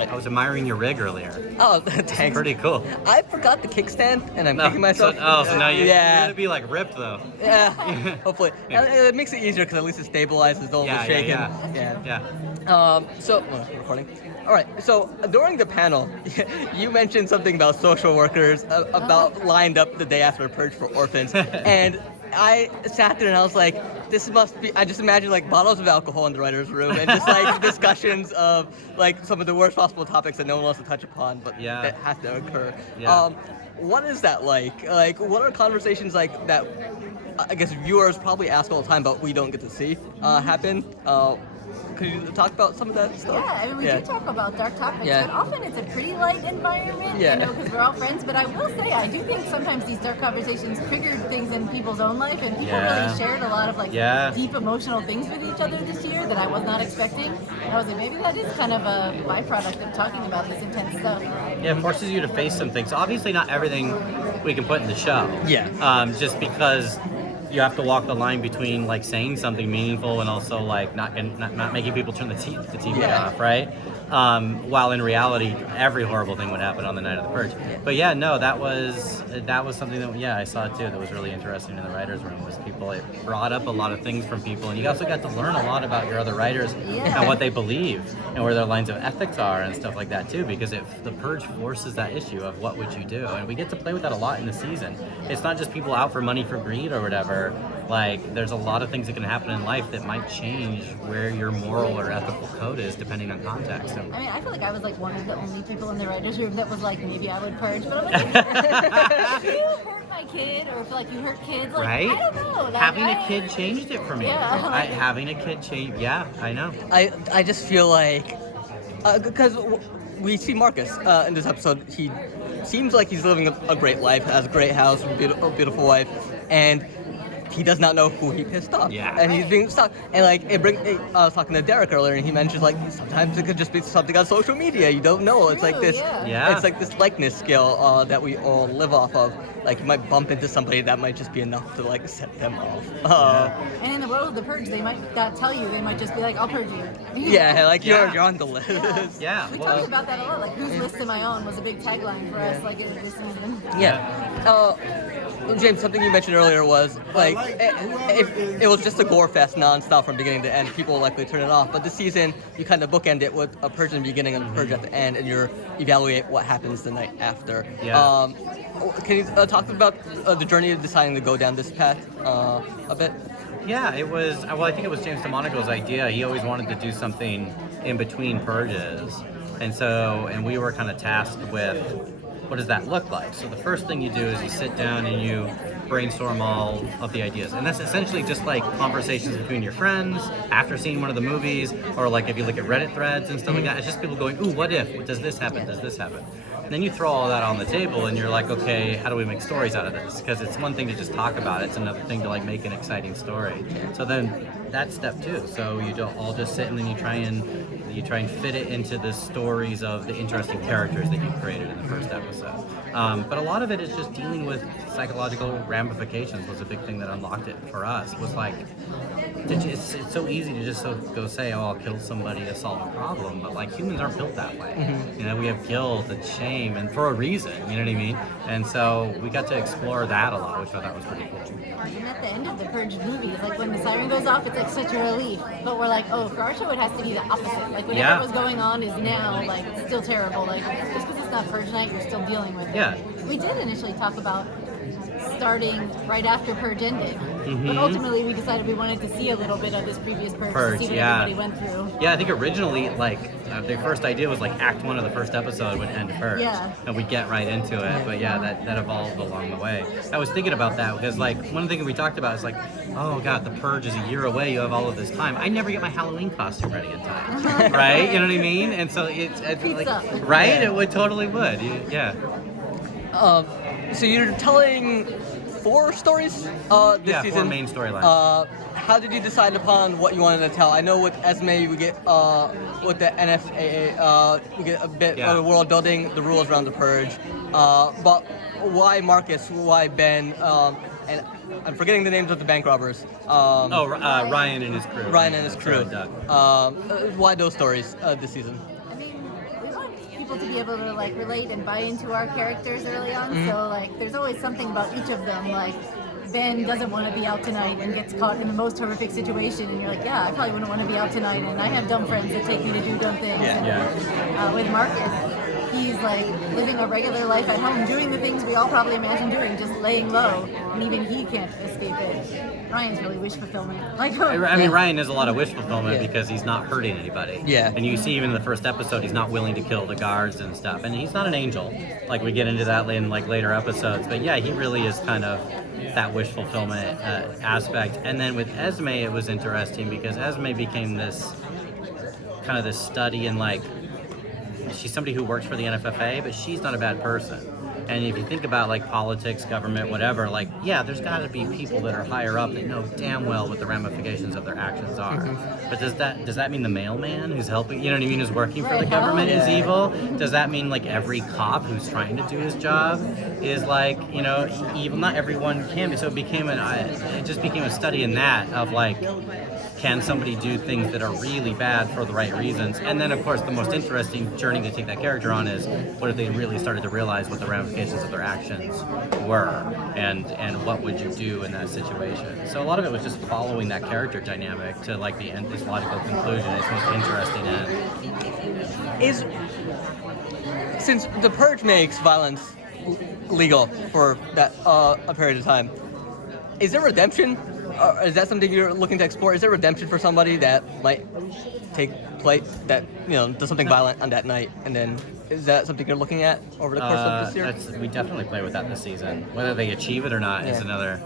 right? I was admiring your rig earlier. Oh, thanks. It's pretty cool. I forgot the kickstand, and I'm kicking myself. So now you're gonna be like ripped though. Yeah, hopefully. It makes it easier because at least it stabilizes, don't Yeah, shake yeah. Recording. All right. So during the panel, you mentioned something about social workers about lined up the day after Purge for orphans, and I sat there and I was like, this must be. I just imagine like bottles of alcohol in the writers' room and just like discussions of like some of the worst possible topics that no one wants to touch upon, but that has to occur. Yeah. What is that like? Like, what are conversations like that? I guess viewers probably ask all the time, but we don't get to see happen. Could you talk about some of that stuff? Yeah, I mean, we do talk about dark topics, Yeah. but often it's a pretty light environment, because we're all friends. But I will say, I do think sometimes these dark conversations triggered things in people's own life, and people really shared a lot of like deep emotional things with each other this year that I was not expecting. And I was like, maybe that is kind of a byproduct of talking about this intense stuff. Yeah, it forces you to face some things. Obviously, not everything we can put in the show. Yeah. Just because you have to walk the line between like saying something meaningful and also like not making people turn the TV off, right? While in reality, every horrible thing would happen on the night of the Purge. But yeah, no, that was something that I saw too. That was really interesting in the writers' room. Was people it brought up a lot of things from people, and you also got to learn a lot about your other writers and what they believe and where their lines of ethics are and stuff like that too. Because if the Purge forces that issue of what would you do, and we get to play with that a lot in the season. It's not just people out for money for greed or whatever. Like, there's a lot of things that can happen in life that might change where your moral or ethical code is depending on context. I mean, I feel like I was like one of the only people in the writers' room that was like, maybe I would purge, but I'm like, if you hurt my kid, or if like you hurt kids, like right? I don't know. Like, having a kid changed it for me. Yeah. Having a kid changed. Yeah, I know. I just feel like because we see Marcus in this episode, he seems like he's living a great life, has a great house, a beautiful wife, and he does not know who he pissed off. Yeah. And he's being stuck. And like, I was talking to Derek earlier, and he mentioned like sometimes it could just be something on social media. You don't know. It's like this. Yeah. It's like this likeness skill that we all live off of. Like, you might bump into somebody that might just be enough to like set them off. And in the world of the Purge, they might not tell you. They might just be like, "I'll purge you." Yeah, like you're on the list. Yeah. We talked about that a lot. Like, whose list am I on was a big tagline for us. Like in this season. Yeah. James, something you mentioned earlier was like if it was just a gore fest nonstop from beginning to end, people will likely turn it off. But this season, you kind of bookend it with a Purge in the beginning and a Purge at the end, and you evaluate what happens the night after. Yeah. Can you talk about the journey of deciding to go down this path a bit? Yeah, it was. Well, I think it was James DeMonico's idea. He always wanted to do something in between purges, and we were kind of tasked with what does that look like. So the first thing you do is you sit down and you brainstorm all of the ideas, and that's essentially just like conversations between your friends after seeing one of the movies, or like if you look at Reddit threads and stuff like that. It's just people going, "Ooh, what if? Does this happen? Does this happen?" And then you throw all that on the table, and you're like, "Okay, how do we make stories out of this?" Because it's one thing to just talk about it; it's another thing to like make an exciting story. So then that's step two. So you don't all just sit and then you try and fit it into the stories of the interesting characters that you created in the first episode. But a lot of it is just dealing with psychological ramifications was a big thing that unlocked it for us. Was like, it's so easy to just go say, "Oh, I'll kill somebody to solve a problem," but like humans aren't built that way. Mm-hmm. You know, we have guilt and shame, and for a reason. You know what I mean? And so we got to explore that a lot, which I thought was pretty cool. And at the end of the Purge movie, like when the siren goes off, it's like such a relief. But we're like, oh, for our show, it has to be the opposite. Like whatever was going on is now like still terrible. Like just because it's not Purge night, you're still dealing with it. Yeah. We did initially talk about starting right after Purge ended, but ultimately we decided we wanted to see a little bit of this previous Purge to see what everybody went through. Yeah, I think originally like the first idea was like Act 1 of the first episode would end Purge, and we'd get right into it. But yeah, that evolved along the way. I was thinking about that because like one thing we talked about is like, oh god, the Purge is a year away. You have all of this time. I never get my Halloween costume ready in time, right? You know what I mean? And so it's like, right? It would totally would. Yeah. So you're telling 4 stories this season? Yeah, 4 main storylines. How did you decide upon what you wanted to tell? I know with Esme, we get with the NFAA, we get a bit of the world building, the rules around the Purge. But why Marcus? Why Ben? And I'm forgetting the names of the bank robbers. Ryan and his crew. Ryan and his crew. Doug. Why those stories this season? I mean, we wanted want people to be able to like relate and buy into our characters early on. So like, there's always something about each of them. Like, Ben doesn't want to be out tonight and gets caught in the most horrific situation, and you're like, yeah, I probably wouldn't want to be out tonight, and I have dumb friends that take me to do dumb things. With Marcus, he's like living a regular life at home, doing the things we all probably imagine doing, just laying low, and even he can't escape it. Ryan's really wish fulfillment. Like, I mean, Ryan is a lot of wish fulfillment because he's not hurting anybody. Yeah. And you see even in the first episode, he's not willing to kill the guards and stuff. And he's not an angel. Like, we get into that in like later episodes. But yeah, he really is kind of that wish fulfillment aspect. And then with Esme, it was interesting because Esme became this kind of this study in like, she's somebody who works for the NFFA, but she's not a bad person. And if you think about like politics, government, whatever, like, yeah, there's got to be people that are higher up that know damn well what the ramifications of their actions are. But does that mean the mailman who's helping, you know what I mean, who's working for the government is evil? Does that mean like every cop who's trying to do his job is like, you know, evil? Not everyone can be. So it just became a study in that of like, can somebody do things that are really bad for the right reasons? And then, of course, the most interesting journey to take that character on is what if they really started to realize what the ramifications of their actions were, and what would you do in that situation? So a lot of it was just following that character dynamic to like the end, this logical conclusion. It's most interesting end. Since the Purge makes violence legal for that a period of time, is there redemption? Is that something you're looking to explore? Is there redemption for somebody that might take place, that, you know, does something violent on that night, and then is that something you're looking at over the course of this year? We definitely play with that this season. Whether they achieve it or not is another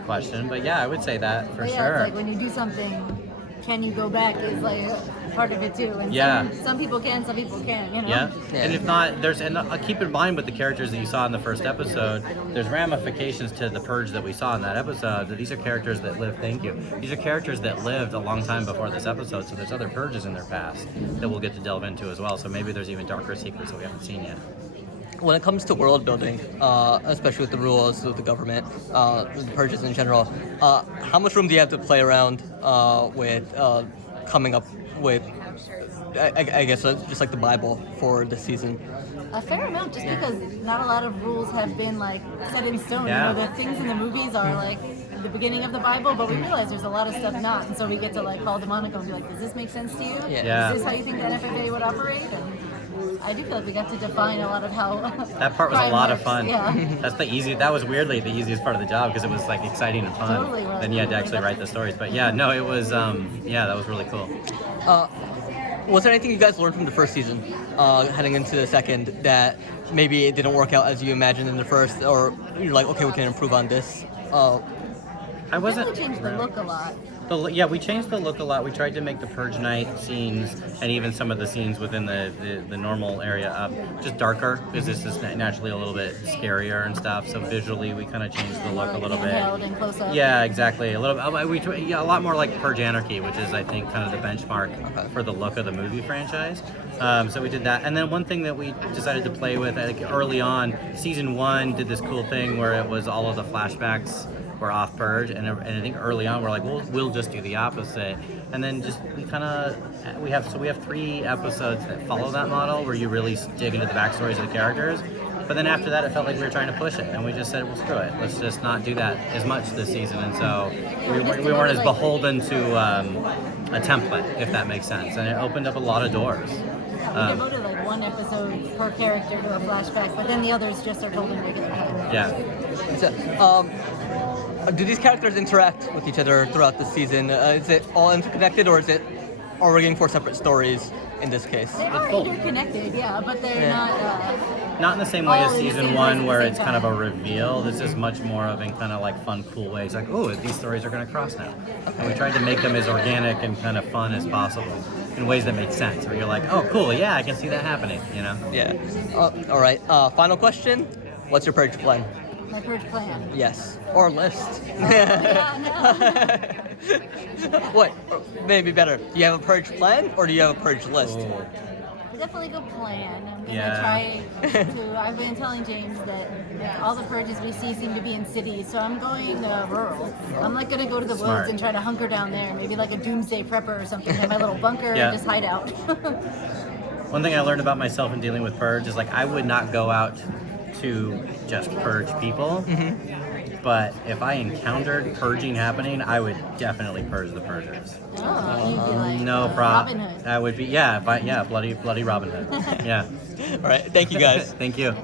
question. But yeah, I would say that for sure. It's like when you do something, can you go back is like part of it too. And some people can, some people can't, you know? Yeah. And if not, keep in mind with the characters that you saw in the first episode, there's ramifications to the Purge that we saw in that episode. These are characters that lived, these are characters that lived a long time before this episode, so there's other Purges in their past that we'll get to delve into as well. So maybe there's even darker secrets that we haven't seen yet. When it comes to world building, especially with the rules of the government, the Purges in general, how much room do you have to play around with coming up with, I guess, just like the Bible for the season? A fair amount, just because not a lot of rules have been like set in stone. Yeah. You know, the things in the movies are like the beginning of the Bible, but we realize there's a lot of stuff not, and so we get to like call to Monica and be like, does this make sense to you? Yeah. Is this how you think the NFFA would operate? And I do feel like we got to define a lot of how that part was a lot of fun. Yeah. That was weirdly the easiest part of the job because it was like exciting and fun. Totally. Then you had to actually write the stories. But yeah, no, it was that was really cool. Was there anything you guys learned from the first season, heading into the second, that maybe it didn't work out as you imagined in the first, or you're like, okay, we can improve on this? I wasn't. We changed the look a lot. We changed the look a lot. We tried to make the Purge night scenes and even some of the scenes within the normal area just darker, because this is naturally a little bit scarier and stuff. So visually, we kind of changed the look a little bit. And close up. Yeah, exactly. A little. A lot more like Purge Anarchy, which is I think kind of the benchmark for the look of the movie franchise. So we did that, and then one thing that we decided to play with early on, season 1 did this cool thing where it was all of the flashbacks were off Purge, and I think early on we're like, we'll just do the opposite, and then we have 3 episodes that follow that model where you really dig into the backstories of the characters. But then after that, it felt like we were trying to push it, and we just said, well, screw it, let's just not do that as much this season. And so we weren't as beholden to a template, if that makes sense, and it opened up a lot of doors. We devoted like 1 episode per character to a flashback, but then the others just are told in regular time. Yeah. So, do these characters interact with each other throughout the season? Is it all interconnected, or is it arguing for separate stories in this case? They are interconnected, but they're not in the same way as season 1 where it's kind of a time. reveal. This is much more of in kind of like fun, cool ways. Like, oh, these stories are going to cross now. And we tried to make them as organic and kind of fun as possible in ways that make sense. Where you're like, oh, cool, yeah, I can see that happening, you know? Yeah. All right. Final question. What's your Purge plan? My Purge plan. Yes. Or list. No. What? Maybe better. Do you have a Purge plan, or do you have a Purge list? Oh. Definitely a good plan. I'm gonna try to. I've been telling James that all the Purges we see seem to be in cities, so I'm going rural. I'm like gonna go to the woods and try to hunker down there, maybe like a doomsday prepper or something. Have my little bunker and just hide out. one thing I learned about myself in dealing with Purge is like I would not go out to just purge people. But if I encountered purging happening, I would definitely purge the purgers. Oh, you'd be like No problem. Robin Hood. I would be, bloody Robin Hood. Yeah. All right, thank you guys. Thank you.